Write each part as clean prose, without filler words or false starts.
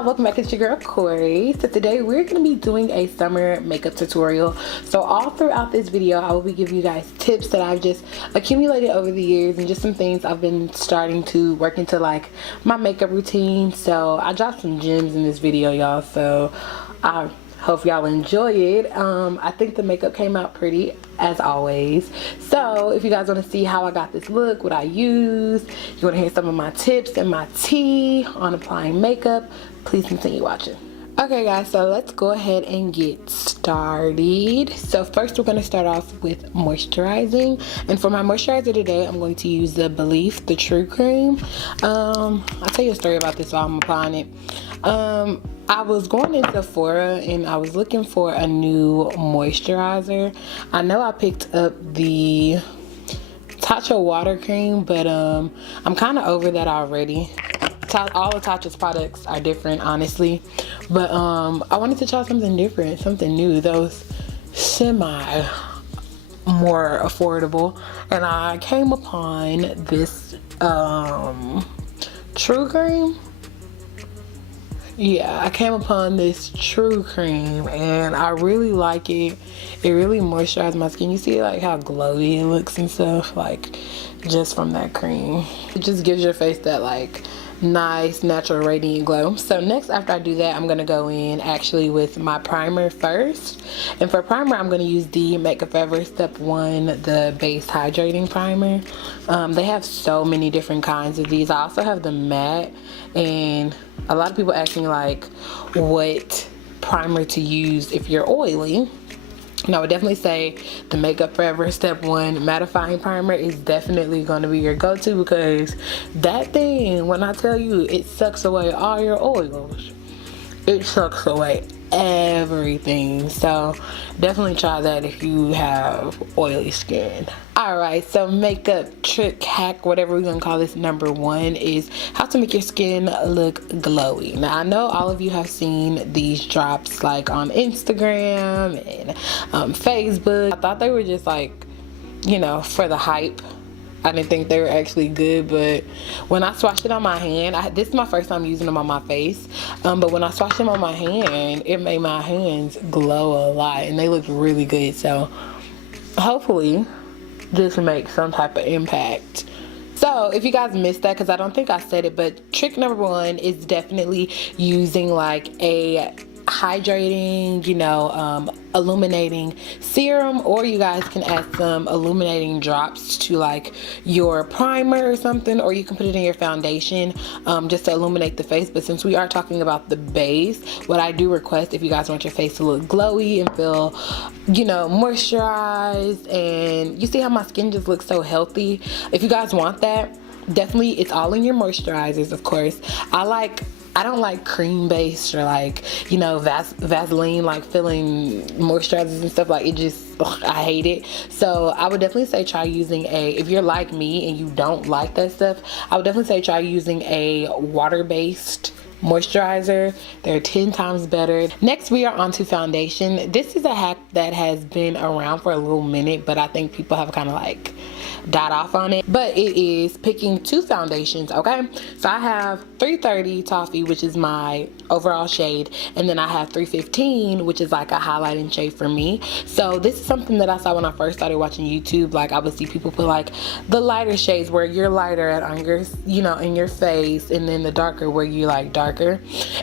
y'all, welcome back. It's your girl Cori. So today we're going to be doing a summer makeup tutorial. So all throughout this video I will be giving you guys tips that I've just accumulated over the years and just some things I've been starting to work into like my makeup routine. So I dropped some gems in this video, y'all, so I hope y'all enjoy it. I think the makeup came out pretty as always. So if you guys want to see how I got this look, what I use, you want to hear some of my tips and my tea on applying makeup, please continue watching. Okay guys, so let's go ahead and get started. So first we're going to start off with moisturizing, and for my moisturizer today I'm going to use the Belief the True Cream. I'll tell you a story about this while I'm applying it. I was going into Sephora and I was looking for a new moisturizer. I know I picked up the Tatcha water cream, but I'm kind of over that already. All of Tatcha's products are different, honestly, but I wanted to try something different, something new that was semi more affordable, and I came upon this True Cream. Yeah, I came upon this True Cream and I really like it. It really moisturizes my skin. You see like how glowy it looks and stuff, like just from that cream. It just gives your face that like nice natural radiant glow. So next, after I do that, I'm gonna go in actually with my primer first, and for primer I'm gonna use the Makeup Forever Step 1 the base hydrating primer. They have so many different kinds of these. I also have the matte, and a lot of people ask me like what primer to use if you're oily. And I would definitely say the Makeup Forever Step 1 mattifying primer is definitely going to be your go-to, because that thing, when I tell you, it sucks away all your oils. It sucks away everything. So definitely try that if you have oily skin. Alright, so makeup trick hack, whatever we're gonna call this, number 1 is how to make your skin look glowy. Now I know all of you have seen these drops like on Instagram and Facebook. I thought they were just like, you know, for the hype. I didn't think they were actually good, but when I swatched it on my hand, this is my first time using them on my face, but when I swatched them on my hand, it made my hands glow a lot and they looked really good. So hopefully this makes some type of impact. So if you guys missed that, because I don't think I said it, but trick number 1 is definitely using like a hydrating, you know, illuminating serum, or you guys can add some illuminating drops to like your primer or something, or you can put it in your foundation just to illuminate the face. But since we are talking about the base, what I do request, if you guys want your face to look glowy and feel, you know, moisturized, and you see how my skin just looks so healthy, if you guys want that, definitely it's all in your moisturizers. Of course, I don't like cream based or like, you know, Vaseline like filling moisturizers and stuff. Like it just, ugh, I hate it. So I would definitely say try using if you're like me and you don't like that stuff, I would definitely say try using a water based moisturizer. They're 10 times better. Next we are on to foundation. This is a hack that has been around for a little minute, but I think people have kind of like died off on it. But it is picking 2 foundations, okay? So I have 330 Toffee, which is my overall shade, and then I have 315, which is like a highlighting shade for me. So this is something that I saw when I first started watching YouTube. Like I would see people put like the lighter shades where you're lighter on your, you know, in your face, and then the darker where you like darker.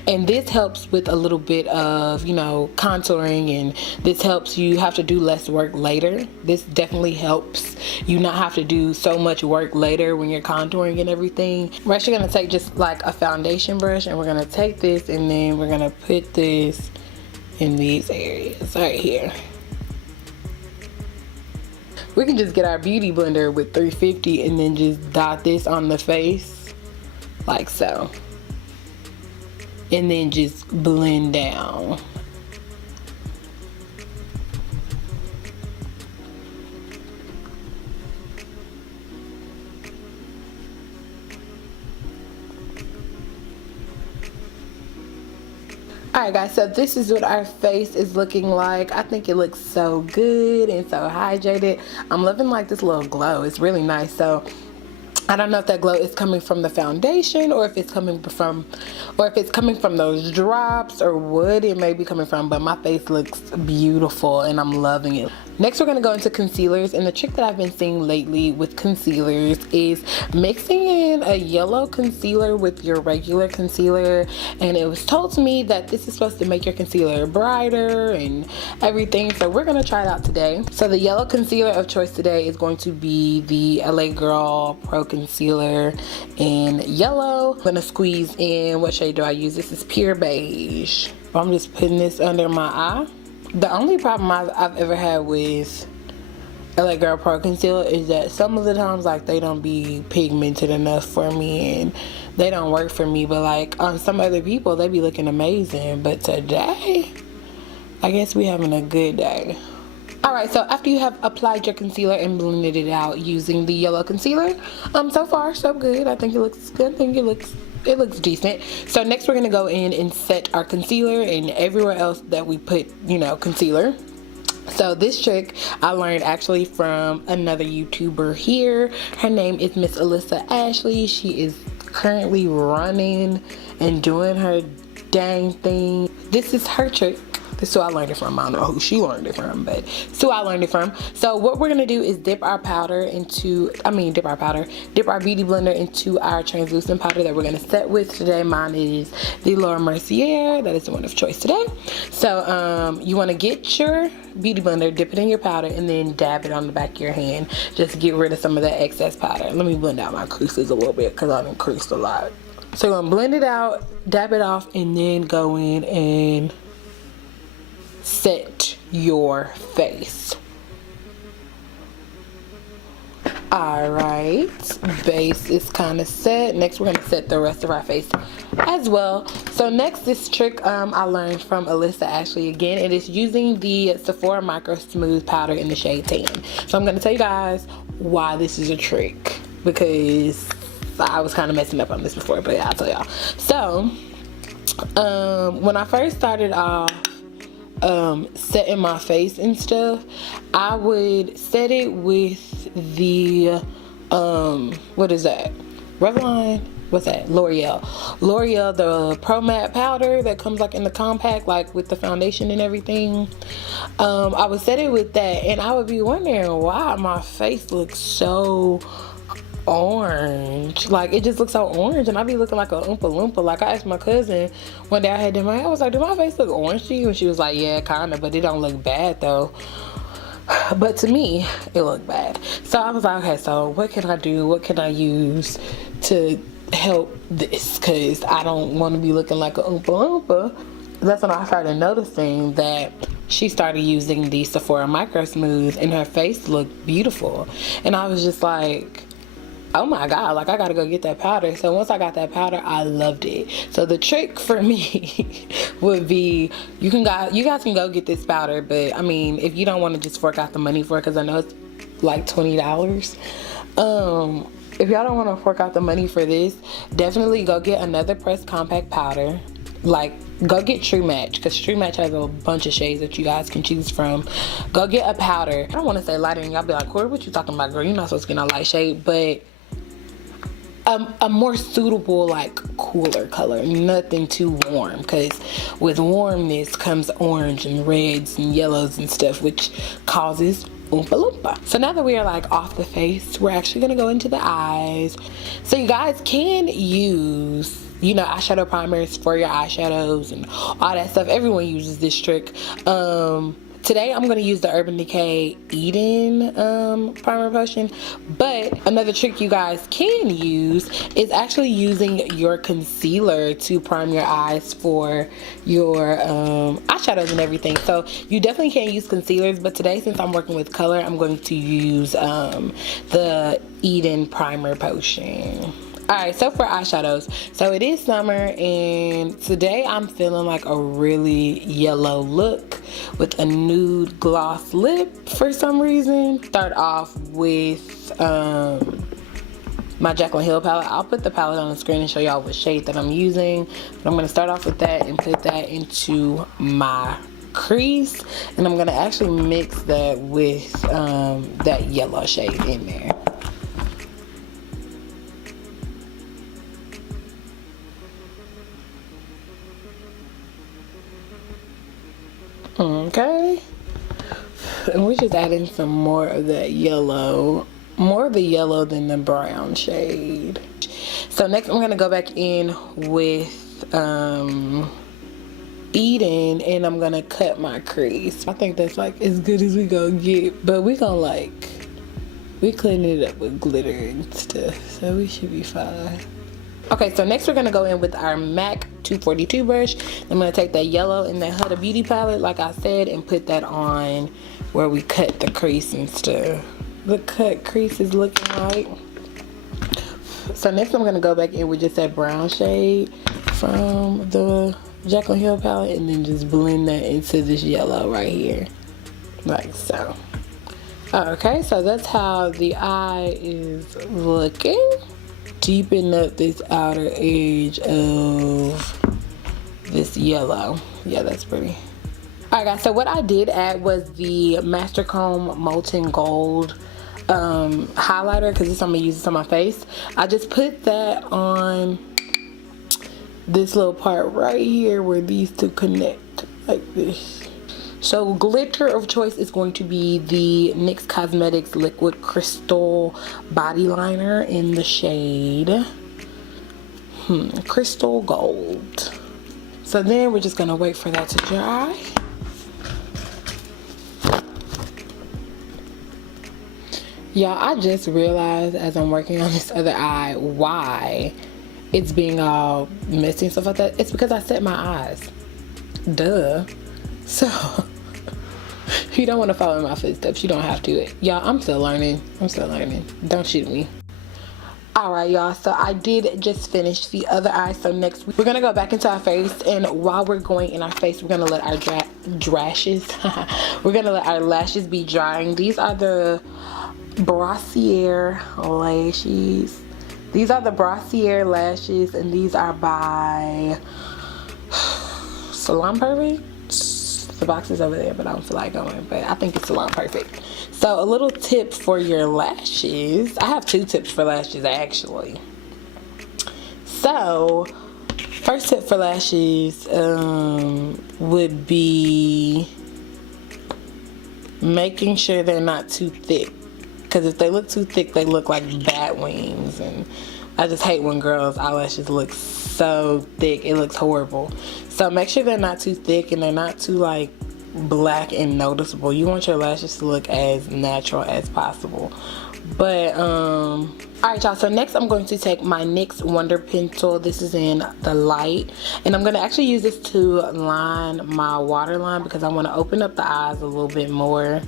And this helps with a little bit of, you know, contouring, and this helps you have to do less work later. This definitely helps you not have to do so much work later when you're contouring and everything. We're actually gonna take just like a foundation brush, and we're gonna take this and then we're gonna put this in these areas right here. We can just get our beauty blender with 350 and then just dot this on the face like so, and then just blend down. Alright guys, so this is what our face is looking like. I think it looks so good and so hydrated. I'm loving like this little glow. It's really nice. So I don't know if that glow is coming from the foundation or if it's coming from those drops or what it may be coming from, but my face looks beautiful and I'm loving it. Next, we're going to go into concealers, and the trick that I've been seeing lately with concealers is mixing in a yellow concealer with your regular concealer, and it was told to me that this is supposed to make your concealer brighter and everything, so we're going to try it out today. So the yellow concealer of choice today is going to be the LA Girl Pro Concealer in yellow. I'm going to squeeze in, what shade do I use? This is Pure Beige. I'm just putting this under my eye. The only problem I've ever had with LA Girl Pro Concealer is that some of the times, like, they don't be pigmented enough for me and they don't work for me, but like on some other people they be looking amazing. But today, I guess we having a good day. Alright, so after you have applied your concealer and blended it out using the yellow concealer, so far so good. I think it looks good. I think it looks decent. So next we're going to go in and set our concealer and everywhere else that we put, you know, concealer. So this trick I learned actually from another YouTuber here. Her name is Miss Alyssa Ashley. She is currently running and doing her dang thing. This is her trick. This is who I learned it from. I don't know who she learned it from, but it's who I learned it from. So what we're gonna do is dip our beauty blender into our translucent powder that we're gonna set with today. Mine is the Laura Mercier. That is the one of choice today. So you wanna get your beauty blender, dip it in your powder, and then dab it on the back of your hand. Just get rid of some of that excess powder. Let me blend out my creases a little bit because I done creased a lot. So you're gonna blend it out, dab it off, and then go in and set your face. Alright, base is kind of set. Next we're going to set the rest of our face as well. So next, this trick I learned from Alyssa Ashley again. It is using the Sephora Micro Smooth Powder in the shade Tan. So I'm going to tell you guys why this is a trick, because I was kind of messing up on this before, but I'll tell y'all. So when I first started off setting my face and stuff, I would set it with the what is that, Revlon, what's that, L'Oreal, the Pro Matte powder that comes like in the compact, like with the foundation and everything. I would set it with that, and I would be wondering why my face looks so orange. Like, it just looks so orange, and I be looking like a Oompa Loompa. Like, I asked my cousin one day, I had them, I was like, do my face look orange to you? And she was like, yeah, kinda, but it don't look bad though. But to me, it looked bad. So I was like, okay, so what can I do? What can I use to help this? Because I don't want to be looking like a Oompa Loompa. That's when I started noticing that she started using the Sephora Micro Smooth and her face looked beautiful. And I was just like, oh my god, like, I gotta go get that powder. So once I got that powder, I loved it. So the trick for me would be, you guys can go get this powder, but I mean, if you don't want to just fork out the money for it, because I know it's like $20, if y'all don't want to fork out the money for this, definitely go get another pressed compact powder. Like, go get True Match, because True Match has a bunch of shades that you guys can choose from. Go get a powder. I don't want to say lighter, and y'all be like, Cori, what you talking about, girl? You're not supposed to get a light shade, but a more suitable, like, cooler color, nothing too warm, because with warmness comes orange and reds and yellows and stuff, which causes Oompa Loompa. So now that we are like off the face, we're actually gonna go into the eyes. So you guys can use, you know, eyeshadow primers for your eyeshadows and all that stuff. Everyone uses this trick. Today I'm going to use the Urban Decay Eden primer potion, but another trick you guys can use is actually using your concealer to prime your eyes for your eyeshadows and everything. So you definitely can use concealers, but today, since I'm working with color, I'm going to use the Eden primer potion. Alright, so for eyeshadows, so it is summer, and today I'm feeling like a really yellow look with a nude gloss lip for some reason. Start off with my Jaclyn Hill palette. I'll put the palette on the screen and show y'all what shade that I'm using, but I'm going to start off with that and put that into my crease, and I'm going to actually mix that with that yellow shade in there. Okay. And we're just adding some more of that yellow. More of the yellow than the brown shade. So next I'm going to go back in with Eden, and I'm going to cut my crease. I think that's like as good as we gonna get. But we gonna like, we clean it up with glitter and stuff. So we should be fine. Okay, so next we're going to go in with our MAC 242 brush. I'm going to take that yellow in that Huda Beauty palette, like I said, and put that on where we cut the crease and stuff. The cut crease is looking right. So next I'm going to go back in with just that brown shade from the Jaclyn Hill palette, and then just blend that into this yellow right here. Like so. Okay, so that's how the eye is looking. Deepen up this outer edge of this yellow. Yeah, that's pretty. Alright guys, so what I did add was the Master Comb Molten Gold highlighter, because this I'm going to use this on my face. I just put that on this little part right here where these two connect, like this. So glitter of choice is going to be the NYX Cosmetics Liquid Crystal Body Liner in the shade Crystal Gold. So then we're just going to wait for that to dry. Y'all, I just realized as I'm working on this other eye why it's being all messy and stuff like that. It's because I set my eyes. Duh. So, if you don't want to follow in my footsteps, you don't have to. Y'all, I'm still learning. I'm still learning. Don't shoot me. Alright, y'all. So, I did just finish the other eye. So, next, we're going to go back into our face. And while we're going in our face, we're going to let our we're going to let our lashes be drying. These are the Brassiere lashes. These are the Brassiere lashes. And these are by Salon Perfect. The box is over there, but I don't feel like going, but I think it's Salon Perfect. So a little tip for your lashes. I have 2 tips for lashes actually. So first tip for lashes would be making sure they're not too thick, because if they look too thick they look like bat wings, and I just hate when girls' eyelashes look so thick. It looks horrible. So make sure they're not too thick and they're not too like black and noticeable. You want your lashes to look as natural as possible. But alright y'all, so next I'm going to take my NYX Wonder Pencil. This is in the light, and I'm going to actually use this to line my waterline because I want to open up the eyes a little bit more.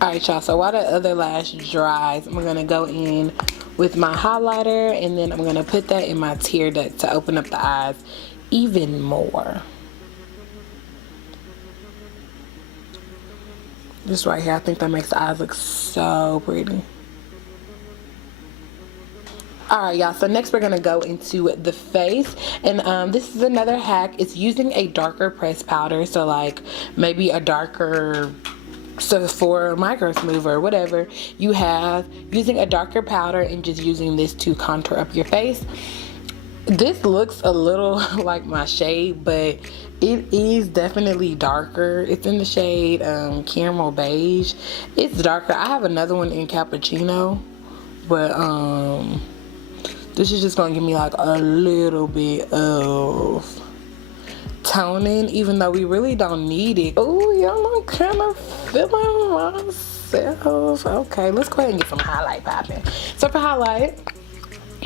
Alright y'all, so while the other lash dries, I'm going to go in with my highlighter, and then I'm going to put that in my tear duct to open up the eyes even more. This right here, I think that makes the eyes look so pretty. Alright y'all, so next we're going to go into the face, and this is another hack. It's using a darker pressed powder, so like maybe a darker, so for micro smooth or whatever you have, using a darker powder and just using this to contour up your face. This looks a little like my shade, but it is definitely darker. It's in the shade caramel beige. It's darker. I have another one in cappuccino, but this is just gonna give me like a little bit of toning, even though we really don't need it. Oh, y'all, I'm kind of feeling myself. Okay, let's go ahead and get some highlight popping. So for highlight,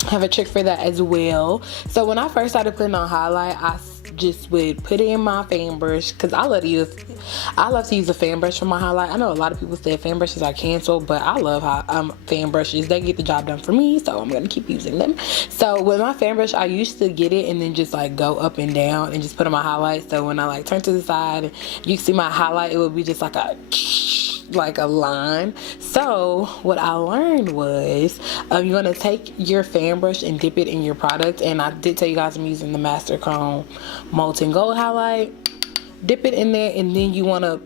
I have a trick for that as well. So when I first started putting on highlight, I just would put it in my fan brush, because I love to use a fan brush for my highlight. I know a lot of people say fan brushes are canceled, but I love fan brushes. They get the job done for me, so I'm gonna keep using them. So with my fan brush, I used to get it and then just like go up and down and just put on my highlight. So when I like turn to the side, you can see my highlight, it would be just like a line. So what I learned was you're gonna take your fan brush and dip it in your product, and I did tell you guys I'm using the Master Comb Molten Gold highlight. Dip it in there, and then you want to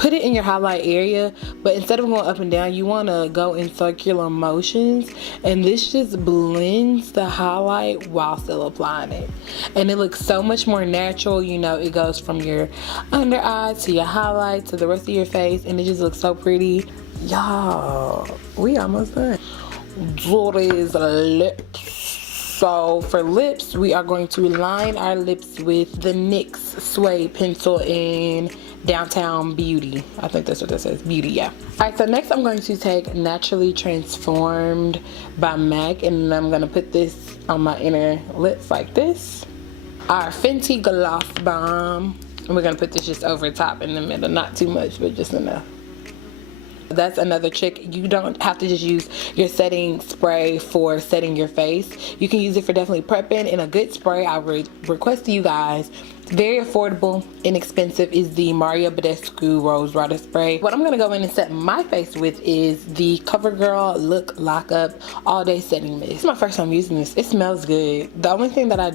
put it in your highlight area, but instead of going up and down, you want to go in circular motions, and this just blends the highlight while still applying it, and it looks so much more natural. You know, it goes from your under eye to your highlight to the rest of your face, and it just looks so pretty. Y'all, we almost done. Cori's lips. So for lips, we are going to line our lips with the NYX Suede Pencil in Downtown Beauty. I think that's what that says, Beauty, yeah. Alright, so next I'm going to take Naturally Transformed by MAC, and I'm going to put this on my inner lips like this. Our Fenty Gloss Bomb, and we're going to put this just over top in the middle. Not too much, but just enough. That's another trick. You don't have to just use your setting spray for setting your face. You can use it for definitely prepping. And a good spray I would request to you guys, very affordable, inexpensive, is the Mario Badescu Rose Water Spray. What I'm going to go in and set my face with is the CoverGirl Look Lockup All Day Setting Mist. This is my first time using this. It smells good. The only thing that I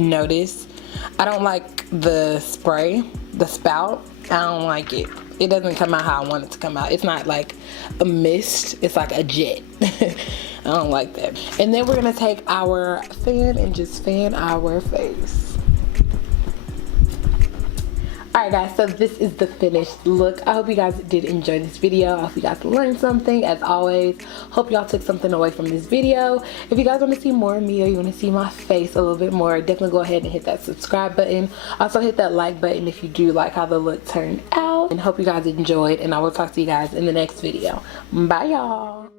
noticed, I don't like the spray, the spout. I don't like it. It doesn't come out how I want it to come out. It's not like a mist, it's like a jet. I don't like that. And then we're gonna take our fan and just fan our face. Alright guys, so this is the finished look. I hope you guys did enjoy this video. I hope you guys learned something. As always, hope y'all took something away from this video. If you guys want to see more of me, or you want to see my face a little bit more, definitely go ahead and hit that subscribe button. Also hit that like button if you do like how the look turned out. And hope you guys enjoyed, and I will talk to you guys in the next video. Bye y'all.